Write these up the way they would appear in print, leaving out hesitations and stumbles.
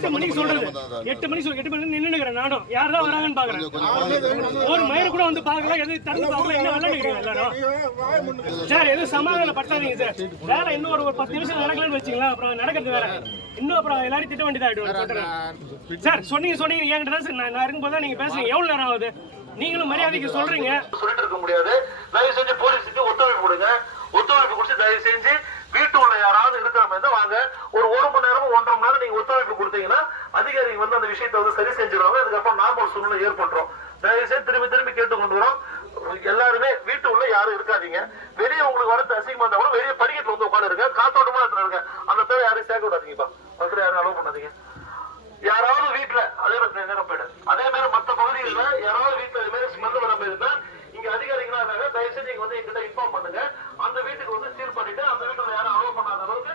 8 மணிக்கு சொல்றது 8 மணி நின்னுக்கிறேன் நானும் யார் தான் வராங்கன்னு பாக்குறேன். ஒரு மயிறு கூட வந்து பாக்கல, எது தடுத்து பாக்கல, என்ன வெள்ள நிக்கிறீங்க எல்லாரும். சார் எதுவும் சமாதானம் பட்டாதீங்க சார். வேற இன்னும் ஒரு 10 நிமிஷம் நடக்கலன்னு வச்சுங்களா, அப்புறம் நடக்கிறது வேற. இன்னும் அப்புறம் எல்லாரும் திட்ட வேண்டியதாயிடும் சார். சொன்னீங்க என்கிட்ட தான் சார் நான் இருக்கும்போது தான் நீங்க பேசுறீங்க. எவ்வளவு நேரம் ஆகுது? நீங்களும் மரியாதைக்கு சொல்றீங்க. சொல்லிட்டு இருக்க முடியாது. தயவு செஞ்சு போலீஸுக்கு ஒத்துழைப்பு கொடுங்க. ஒத்துழைப்பு கொடுத்து தயவு செஞ்சு வீட்டு உள்ள யாராவது இருக்கிற மாதிரி தான் வாங்க. ஒரு மணி நேரம் 1.5 மணி நேரம் நீங்க ஒத்துழைப்பு கொடுத்தீங்கன்னா அதிகாரிகள் வந்து அந்த விஷயத்தை வந்து சரி செஞ்சிருவாங்க. அதுக்கப்புறம் நார்மல் சூழ்நிலை ஏற்படுறோம். தயவு செய்து திரும்பி கேட்டு கொண்டு வரோம். எல்லாருமே வீட்டு உள்ள யாரும் இருக்காதீங்க. வெளியே உங்களுக்கு வரது அசிங்கமா இருந்தா கூட வெளியே படிக்கட்டுல வந்து உட்காந்து இருக்க, காத்தோட்டமா இருக்க. அந்த பேர் யாரையும் சேர்க்க விடாதீங்கப்பா. அதுல யாரும் அலோவ் பண்ணாதீங்க. யாராவது வீட்டுல அதே மாதிரி நேரம் போயிடு. அதே மாதிரி மற்ற பகுதிகளில் யாராவது வீட்டுல இது மாதிரி ஸ்மெல் வர மாதிரி இருந்தா இங்க அதிகாரிகளா இருக்காங்க. தயவுசெய்து நீங்க வந்து எங்கிட்ட இன்ஃபார்ம் பண்ணுங்க. அந்த வீட்டுக்கு வந்து சீர் பண்ணிட்டு அந்த வீட்டுல யாரும் அலோவ் பண்ணாத அளவுக்கு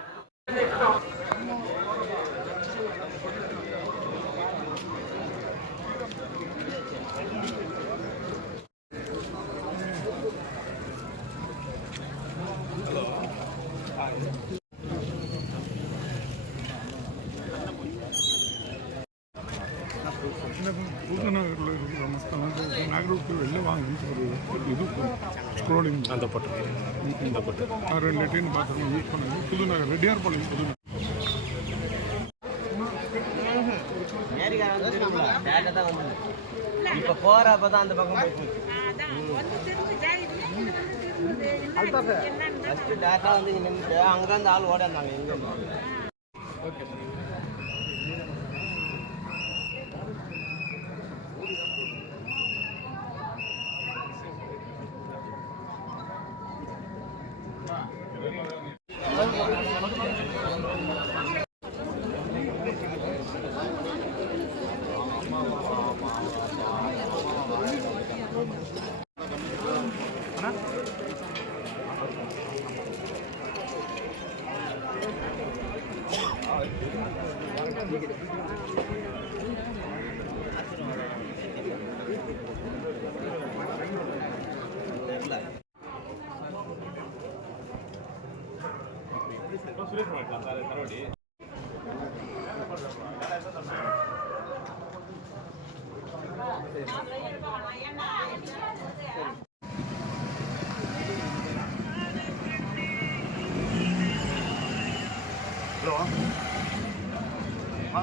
புதுநகரில் இருக்கிற நம்ம நாகரூட்டு வெளில வாங்க இது ஸ்க்ரோலிங் அந்த பட்டு இந்த பட்டு 2 டைம் பார்த்துருக்கோம் யூஸ் பண்ணுங்க. புதுநகர் ரெட்டியார் பாளையம் புதுநகர் இப்போ போறப்பதான் அந்த பக்கம் டேரக்டா வந்து நின்றுட்டு அங்கேருந்து ஆள் ஓடாந்தாங்க. எங்க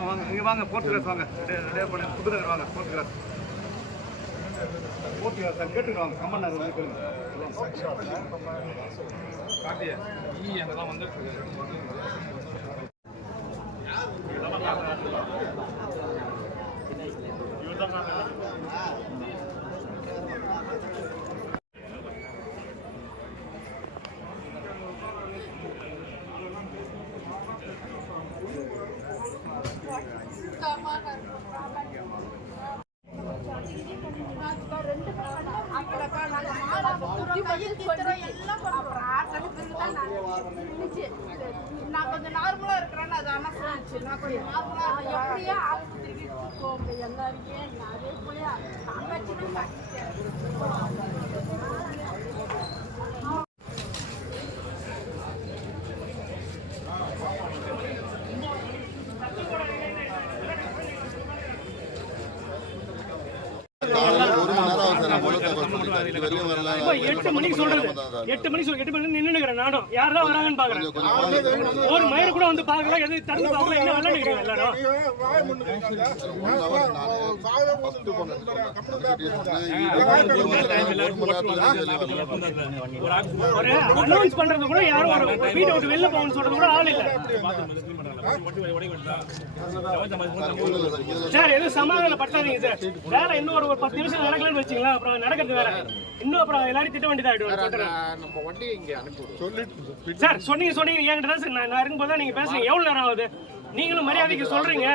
வாங்க இங்க வாங்க. போர்த்துகீஸ் வாங்க. புதுநகர் வாங்க. போர்த்துகீஸ் கேட்டுருவாங்க. கம்மன் நகர் வந்து கேளுங்க. காட்டிய அங்கதான் வந்துருக்கு. நான் கொஞ்சம் நார்மலா இருக்கிறேன்னு அது ஆனா சொல்லிச்சு. நான் கொஞ்சம் நார்மலா எப்படியா ஆஸ்பத்திரிக்கு போக எல்லாருக்கும் அதே போல இப்ப 8 மணிக்கு சொல்றது 8 மணி நின்னுக்கிறேன் நானும் யார் தான் வராங்கன்னு பாக்குறேன். ஒரு மயிறு கூட வந்து பாக்கல, எது தடுத்து பாக்கல, என்ன வெள்ள நிக்கிறீங்க எல்லாரும். ஒரு அனௌன்ஸ் பண்றது கூட யாரும் வீட்டை விட்டு வெளில போகணும்னு சொல்றது கூட ஆள் இல்ல சார். எதுவும் சமாதானம் பட்டாதீங்க சார். வேற இன்னும் ஒரு 10 நிமிஷம் நடக்கலன்னு வச்சுங்களா, அப்புறம் நடக்கிறது வேற. இன்னும் அப்புறம் எல்லாரும் திட்ட வேண்டியதாயிடும் சார். சொன்னீங்க என்கிட்ட தான் சார் நான் இருக்கும்போது தான் நீங்க பேசுறீங்க. எவ்வளவு நேரம் ஆகுது? நீங்களும் மரியாதைக்கு சொல்றீங்க.